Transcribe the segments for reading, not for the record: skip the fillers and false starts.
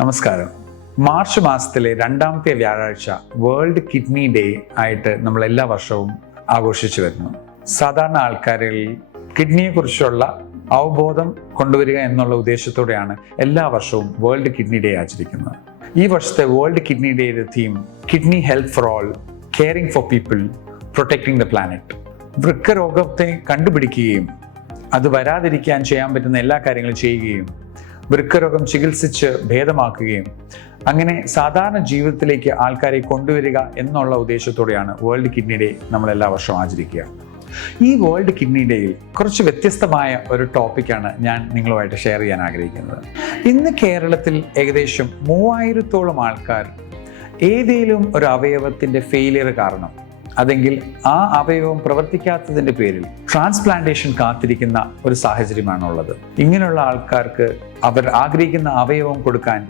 നമസ്കാരം. മാർച്ച് മാസത്തിലെ രണ്ടാമത്തെ വ്യാഴാഴ്ച വേൾഡ് കിഡ്നി ഡേ ആയിട്ട് നമ്മൾ എല്ലാ വർഷവും ആഘോഷിച്ചു വരുന്നു. സാധാരണ ആൾക്കാരിൽ കിഡ്നിയെക്കുറിച്ചുള്ള അവബോധം കൊണ്ടുവരിക എന്നുള്ള ഉദ്ദേശത്തോടെയാണ് എല്ലാ വർഷവും വേൾഡ് കിഡ്നി ഡേ ആചരിക്കുന്നത്. ഈ വർഷത്തെ വേൾഡ് കിഡ്നി ഡേയുടെ theme kidney health for all, caring for people, protecting the planet. വൃക്കരോഗത്തെ കണ്ടുപിടിക്കുകയും അത് വരാതിരിക്കാൻ ചെയ്യാൻ പറ്റുന്ന എല്ലാ കാര്യങ്ങളും ചെയ്യുകയും വൃക്കരോഗം ചികിത്സിച്ച് ഭേദമാക്കുകയും അങ്ങനെ സാധാരണ ജീവിതത്തിലേക്ക് ആൾക്കാരെ കൊണ്ടുവരിക എന്നുള്ള ഉദ്ദേശത്തോടെയാണ് വേൾഡ് കിഡ്നി ഡേ നമ്മൾ എല്ലാ വർഷവും ആചരിക്കുക. ഈ വേൾഡ് കിഡ്നി ഡേയിൽ കുറച്ച് വ്യത്യസ്തമായ ഒരു ടോപ്പിക്കാണ് ഞാൻ നിങ്ങളുമായിട്ട് ഷെയർ ചെയ്യാൻ ആഗ്രഹിക്കുന്നത്. ഇന്ന് കേരളത്തിൽ ഏകദേശം 3000-ഓളം ആൾക്കാർ ഏതെങ്കിലും ഒരു അവയവത്തിൻ്റെ ഫെയിലിയർ കാരണം അതെങ്കിൽ ആ അവയവം പ്രവർത്തിക്കാത്തതിൻ്റെ പേരിൽ ട്രാൻസ്പ്ലാന്റേഷൻ കാത്തിരിക്കുന്ന ഒരു സാഹചര്യമാണുള്ളത്. ഇങ്ങനെയുള്ള ആൾക്കാർക്ക് അവർ ആഗ്രഹിക്കുന്ന അവയവം കൊടുക്കാൻ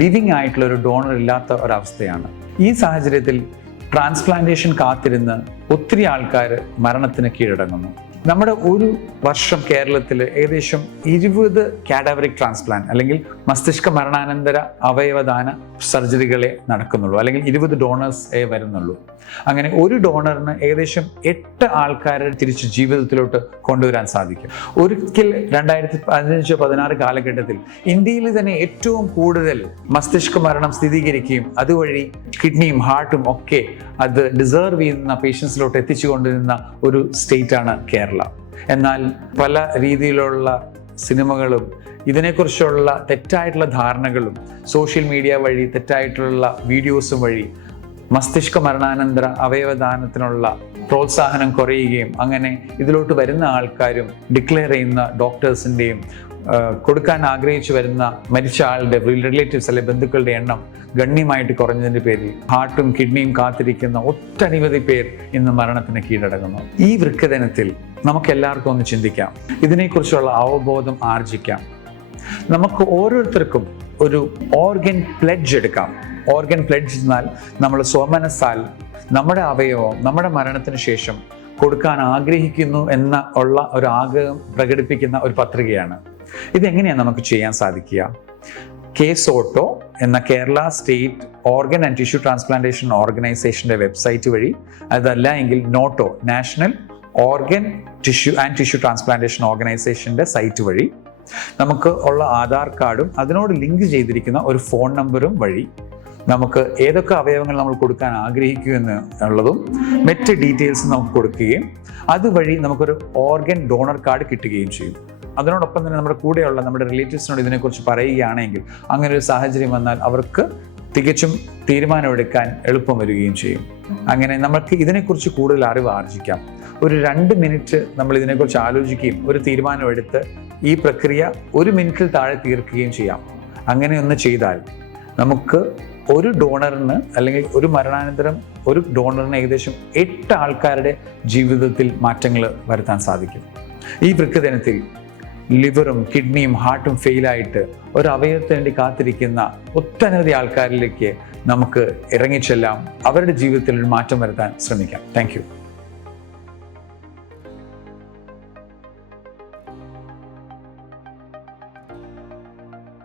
ലിവിങ് ആയിട്ടുള്ള ഒരു ഡോണർ ഇല്ലാത്ത ഒരവസ്ഥയാണ്. ഈ സാഹചര്യത്തിൽ ട്രാൻസ്പ്ലാന്റേഷൻ കാത്തിരുന്ന് ഒത്തിരി ആൾക്കാർ മരണത്തിന് കീഴടങ്ങുന്നു. നമ്മുടെ ഒരു വർഷം കേരളത്തിൽ ഏകദേശം 20 കാഡാവറിക് ട്രാൻസ്പ്ലാന്റ് അല്ലെങ്കിൽ മസ്തിഷ്ക മരണാനന്തര അവയവദാന സർജറികളെ നടക്കുന്നുള്ളൂ, അല്ലെങ്കിൽ 20 ഡോണേഴ്സേ വരുന്നുള്ളൂ. അങ്ങനെ ഒരു ഡോണറിന് ഏകദേശം 8 ആൾക്കാരെ തിരിച്ച് ജീവിതത്തിലോട്ട് കൊണ്ടുവരാൻ സാധിക്കും. ഒരിക്കൽ 2015-16 കാലഘട്ടത്തിൽ ഇന്ത്യയിൽ തന്നെ ഏറ്റവും കൂടുതൽ മസ്തിഷ്ക മരണം സ്ഥിരീകരിക്കുകയും അതുവഴി കിഡ്നിയും ഹാർട്ടും ഒക്കെ അത് ഡിസേർവ് ചെയ്യുന്ന പേഷ്യൻസിലോട്ട് എത്തിച്ചുകൊണ്ടിരുന്ന ഒരു സ്റ്റേറ്റാണ് കേരള. എന്നാൽ പല രീതിയിലുള്ള സിനിമകളും ഇതിനെക്കുറിച്ചുള്ള തെറ്റായിട്ടുള്ള ധാരണകളും സോഷ്യൽ മീഡിയ വഴി തെറ്റായിട്ടുള്ള വീഡിയോസും വഴി മസ്തിഷ്ക മരണാനന്തര അവയവദാനത്തിനുള്ള പ്രോത്സാഹനം കുറയുകയും അങ്ങനെ ഇതിലോട്ട് വരുന്ന ആൾക്കാരും ഡിക്ലെയർ ചെയ്യുന്ന ഡോക്ടേഴ്സിൻ്റെയും കൊടുക്കാൻ ആഗ്രഹിച്ചു വരുന്ന മരിച്ച ആളുടെ റിലേറ്റീവ്സ് അല്ലെങ്കിൽ ബന്ധുക്കളുടെ എണ്ണം ഗണ്യമായിട്ട് കുറഞ്ഞതിൻ്റെ പേരിൽ ഹാർട്ടും കിഡ്നിയും കാത്തിരിക്കുന്ന ഒട്ടനവധി പേർ ഇന്ന് മരണത്തിന് കീഴടങ്ങുന്നു. ഈ വൃക്കദിനത്തിൽ നമുക്ക് എല്ലാവർക്കും ഒന്ന് ചിന്തിക്കാം, ഇതിനെക്കുറിച്ചുള്ള അവബോധം ആർജിക്കാം. നമുക്ക് ഓരോരുത്തർക്കും ഒരു ഓർഗൻ പ്ലെഡ്ജ് എടുക്കാം. ഓർഗൻ പ്ലെഡ്ജ് എന്നാൽ നമ്മൾ സ്വമനസ്സാൽ നമ്മുടെ അവയവം നമ്മുടെ മരണത്തിന് ശേഷം കൊടുക്കാൻ ആഗ്രഹിക്കുന്നു എന്ന ഉള്ള ഒരു ആഗ്രഹം പ്രകടിപ്പിക്കുന്ന ഒരു പത്രികയാണ്. ഇതെങ്ങനെയാണ് നമുക്ക് ചെയ്യാൻ സാധിക്കുക? കേസോട്ടോ എന്ന Kerala state organ and tissue transplantation ഓർഗനൈസേഷൻ്റെ വെബ്സൈറ്റ് വഴി, അതല്ല എങ്കിൽ NOTTO national organ tissue and tissue transplantation ഓർഗനൈസേഷൻ്റെ സൈറ്റ് വഴി നമുക്ക് ഉള്ള ആധാർ കാർഡും അതിനോട് ലിങ്ക് ചെയ്തിരിക്കുന്ന ഒരു ഫോൺ നമ്പറും വഴി നമുക്ക് ഏതൊക്കെ അവയവങ്ങൾ നമ്മൾ കൊടുക്കാൻ ആഗ്രഹിക്കുമെന്ന് ഉള്ളതും മറ്റ് ഡീറ്റെയിൽസും നമുക്ക് കൊടുക്കുകയും അതുവഴി നമുക്കൊരു ഓർഗൻ ഡോണർ കാർഡ് കിട്ടുകയും ചെയ്യും. അതിനോടൊപ്പം തന്നെ നമ്മുടെ കൂടെയുള്ള നമ്മുടെ റിലേറ്റീവ്സിനോട് ഇതിനെക്കുറിച്ച് പറയുകയാണെങ്കിൽ അങ്ങനെ ഒരു സാഹചര്യം വന്നാൽ അവർക്ക് തികച്ചും തീരുമാനമെടുക്കാൻ എളുപ്പം വരികയും ചെയ്യും. അങ്ങനെ നമുക്ക് ഇതിനെക്കുറിച്ച് കൂടുതൽ അറിവ് ആർജിക്കാം. ഒരു 2 മിനിറ്റ് നമ്മൾ ഇതിനെക്കുറിച്ച് ആലോചിക്കുകയും ഒരു തീരുമാനമെടുത്ത് ഈ പ്രക്രിയ 1 മിനിറ്റിൽ താഴെ തീർക്കുകയും ചെയ്യാം. അങ്ങനെ ഒന്ന് ചെയ്താൽ നമുക്ക് ഒരു ഡോണറിന് അല്ലെങ്കിൽ ഒരു മരണാനന്തരം ഒരു ഡോണറിന് ഏകദേശം 8 ആൾക്കാരുടെ ജീവിതത്തിൽ മാറ്റങ്ങൾ വരുത്താൻ സാധിക്കും. ഈ വൃക്കദിനത്തിൽ ലിവറും കിഡ്നിയും ഹാർട്ടും ഫെയിലായിട്ട് ഒരു അവയവത്തിന് വേണ്ടി കാത്തിരിക്കുന്ന ഒട്ടനവധി ആൾക്കാരിലേക്ക് നമുക്ക് ഇറങ്ങിച്ചെല്ലാം, അവരുടെ ജീവിതത്തിൽ ഒരു മാറ്റം വരുത്താൻ ശ്രമിക്കാം. Thank you.